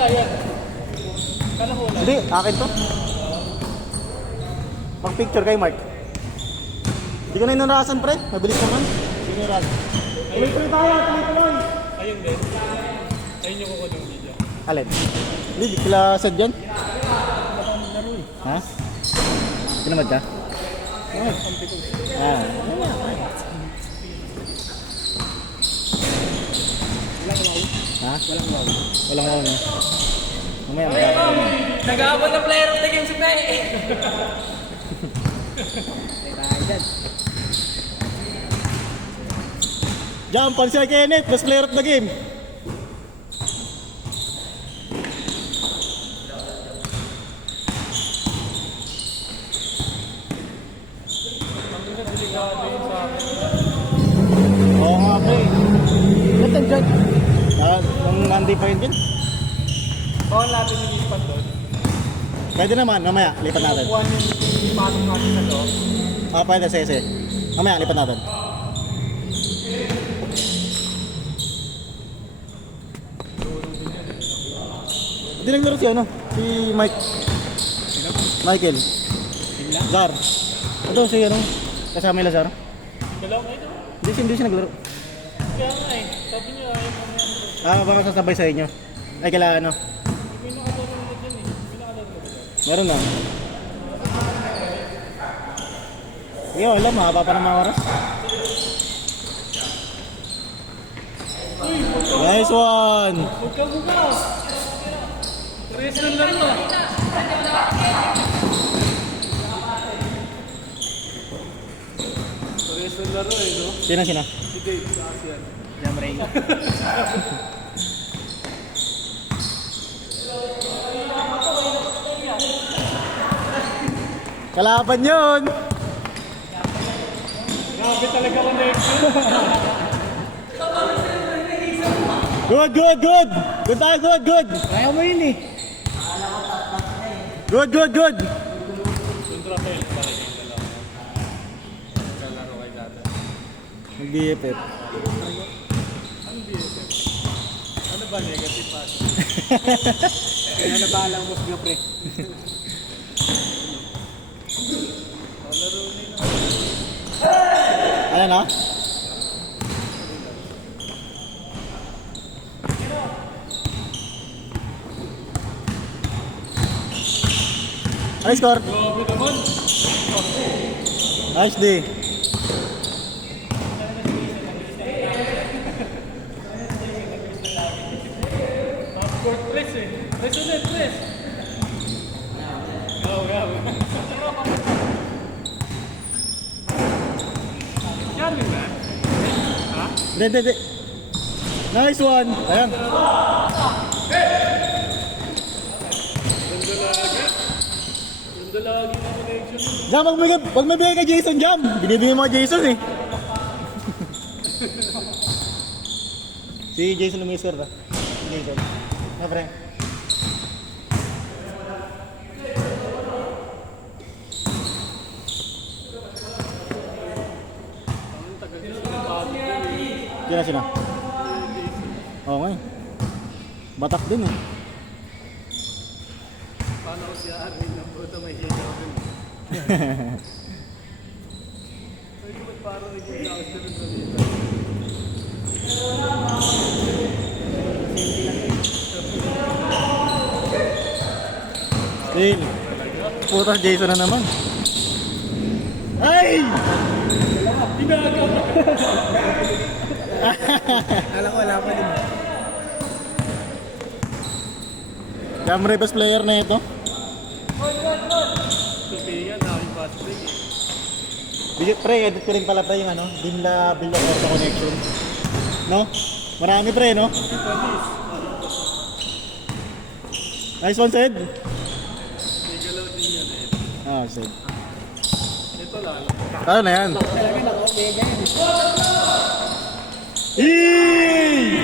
wala yan. Kala ko wala. Hindi, akin to. Mag-picture kay Mark. Hindi ko na inunarasan, pre. Mabilis naman. Hindi ko inunarasan. Tuloy-tuloy tayo, tuloy-tuloy. Ayun din. Ayun yung kukuha ng video. Alin? Hindi, di kila sad dyan. Ha? Kinamad ka? Ah. Ha? Walang wow na. Mamaya magkakaroon na. Nag-aabot ng player of the game si Pe. Jump, pansin kay Kenneth, best player of the game. Oo nga pre. Ba't nandiyan? Nung Monday pa yun din? Bawal natin nilipat doon. Pwede naman, mamaya, lipat natin. Kukuha yung pasok natin sa loob. Pwede, sige. Mamaya, lipat natin. Hindi naglaro si ano? Si Mike. Michael. Zar. Ito si ano? Kasama yung Lazar. Dalaw kayo doon. Hindi siya naglaro. Kaya nga eh. Sabi niya ayaw mo yan. Baka sasabay sa inyo. Ay, kailangan ano? May nakalaro na dyan eh. May nakalaro na dyan. Meron na. Hindi ko alam, mahaba pa ng mga oras. Nice one! Huwag ka buka. Rest lang laro ah. Rest lang laro eh no? Sino? Si Dave sa ASEAN. Jamray. Kalaban yun! Grabe talaga connection. Good! Good tayo, good! Kaya mo yun eh. Good! Yung Rafael pa rin yung dalawa. Nagkalaro kay dati. Mag-DFF. Anong BSF? Ano ba negative pass? Kaya na balang boss niyo pre. Laro nila. Ano na? Nice score! Grabe naman. Nice day! Top court press eh. Press ulit, press. Oh, grabe. Jarvin ba? Ha? Hindi. Nice one! Ayan. Ganda lagi na connection. Jam, wag mabigay kay Jason, Jam! Binibigay mo kay Jason eh. Si Jason lumisor ba? Jason. Na pre. Sino? Oo nga eh. Batak din eh. Paano ko siya Arvin ng puto may higa ko rin. Pwede ba't parang yung lakas na rin sa dito? Still. Putas Jason na naman. Ay! Binaga! Kala ko wala pa din. Jam Rebus player na ito. Tupingan na yung fast break eh. Pre, edit ko rin pala pre yung ano, Binla Auto Connection. No? Marami pre, no? Nice one, Sid. May galaw din yan eh. Sid. Ito lang. Ano na yan? Talaga naka-omega yan. Eee!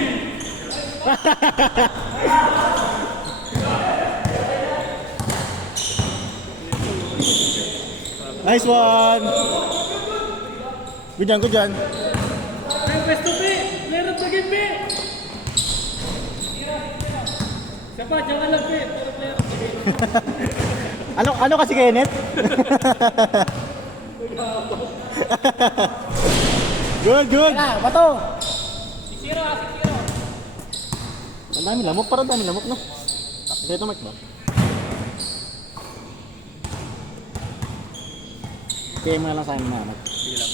Nice one! Good yan. May pwesto B! Meron sa game B! Siya pa, diyan ka lang, Pete. Puro player of the game. Ano kasi Kenneth? Good, good. Tara, bato. 6-0 ah, 6-0. Ang dami lamok, parang dami lamok, no? Dito, Mike ba? PM nga lang sa akin mga anak. Sige lang.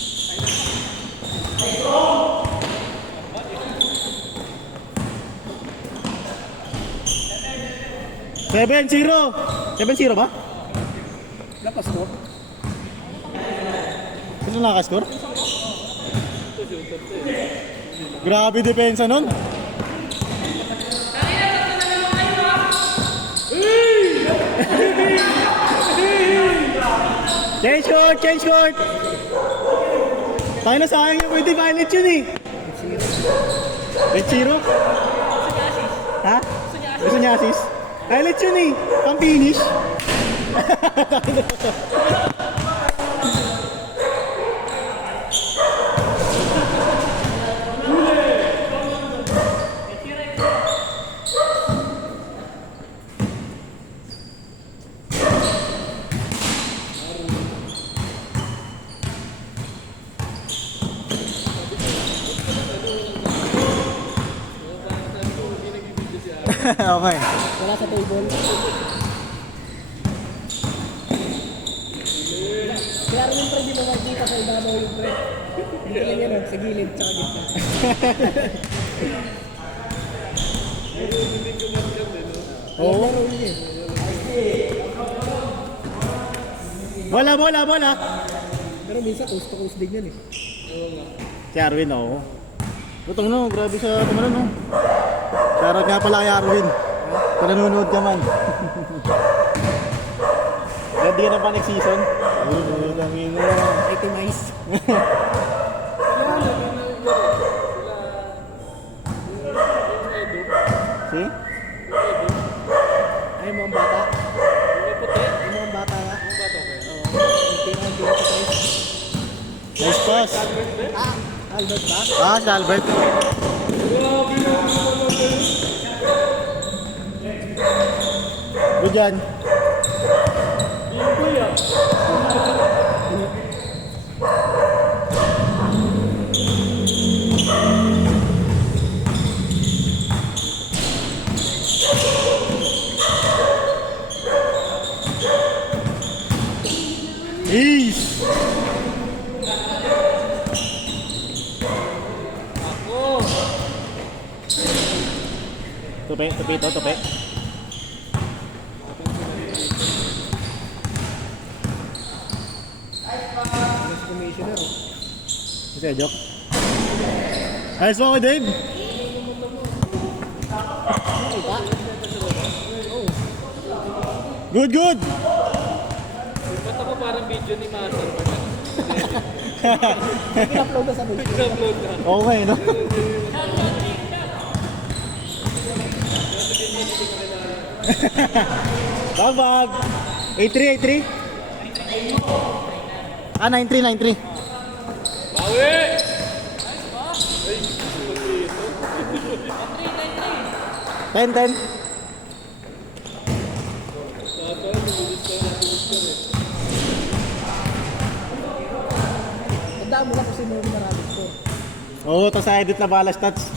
Seven, 7-0 ba? Lapas mo. Sino nakaka-score? Grabe depensa nun. Change court, change court. Tayo na sayang yung pwede violet yun eh. Red zero? Ha? Gusto niya assist? Violet yun eh. Pang finish. Okay. Wala sa table. Kaya rin yung pre, di ba magkita sa ibabaw yung pre? Hindi lang yan, sa gilid, tsaka gitna. Oo. Laro yun eh. Bola. Pero minsan, coast to coast din yan eh. Si Arwin, oo. Butong no, grabe sa kumano no. Shoutout nga pala kay Arwin. Kung nanonood ka man. Ready na pa next season? Oo, tangin na. Itemize. See? Ay mo ang bata. May puti. Ay mo ang bata nga. Ano ba ito? Oo. Hindi na sa price. Nice pass. Ah, Albert ba? Ah, si Albert. Good yan. Ease. Tupi. Next commissioner. Kasi joke. Nice one, Dave. Nakita? Good. Ba't ako parang video ni Master? In-upload na sa Facebook. Nag-upload na. Okay, no? Bag. 83. Ah, 93. Bawi! 10. Tandaan mo lang kung sino yung maraming ko. Oo, to sa edit na bala stats.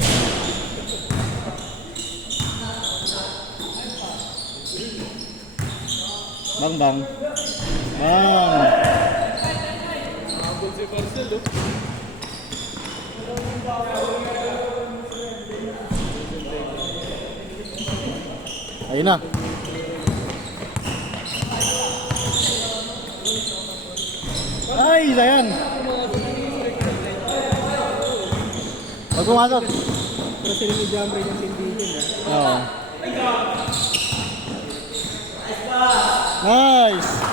Bang. Habol si Marcel, oh. Ayun na. Ay, sayang. Huwag pumasok. Pero sila ni Jambre yung tindigin eh. Oo. Nice.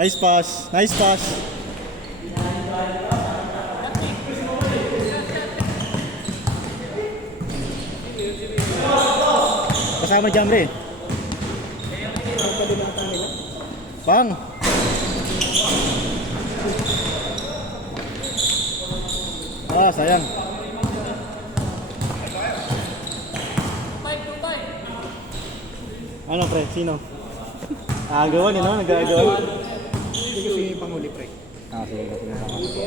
Nice pass. kasama Jamre. Ang padimata nila. Pang. Ah, sayang. Ano pre? Sino? Agawan yun, no? Nag-agawan. Hindi kasi yung panghuli, pre. Ah, sige. Sige.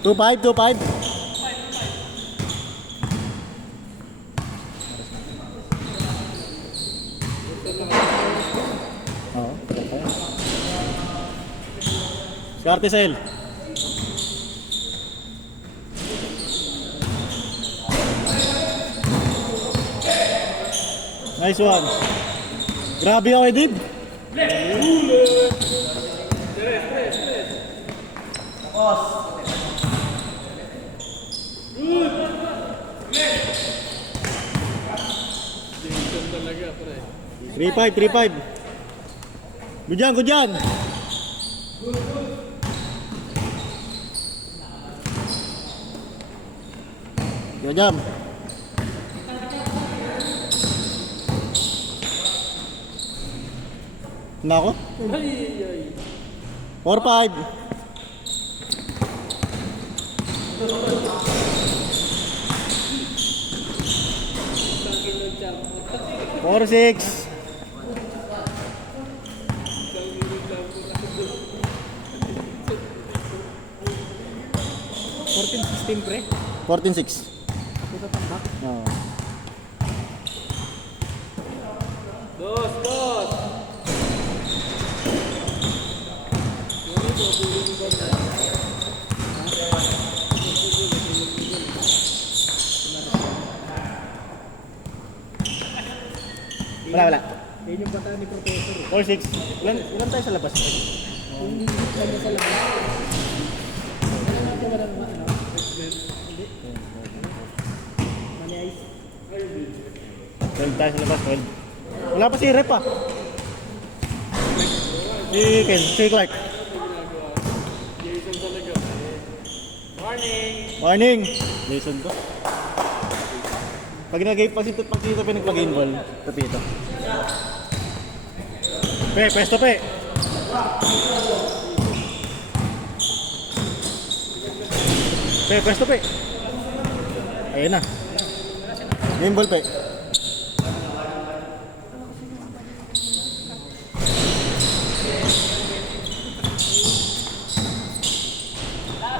2-5. Oo, okay. Scarticel. Nice one. Grabe ako, Edib. Jason talaga, pre. 3-5. Go dyan. Go jam. Nako. 4-5. Four, 6. Fourteen, 16, pre. 14-6. Ito tambak. Oo. Dos. Wala. Yan yung bata ni Professor. 4-6. Ilan tayo sa labas? Yung kanya sa labas. Ano nga po ba ng ano? Hindi. Mani ice. 12 tayo sa labas, 12. Wala pa si Rep ah. Si Clark. Jason talaga. Morning! Jason ko. Pag dito pinagpag-game ball, tapito. Pwesto pe! Pwesto pe! Ayun na. Game ball pe.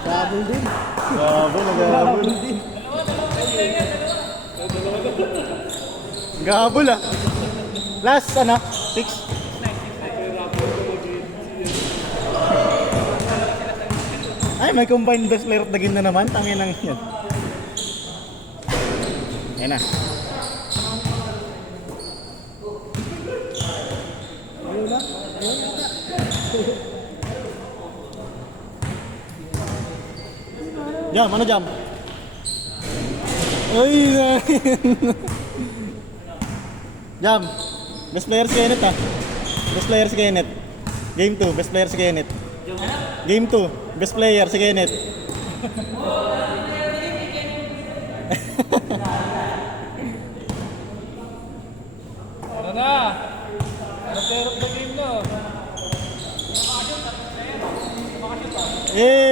Double din. Gabol din. Gabol ah. Last 6. Ay, may combined best player of the game na naman. Tangin lang yan. Ayan na. Ayaw na. Jam, jam? Ay, Jam, best player si Kenneth ah. Best player si Kenneth. Game 2, best player si Kenneth. Game 2, best player si Kenneth. Ano na? Ano pero the game no? Eh!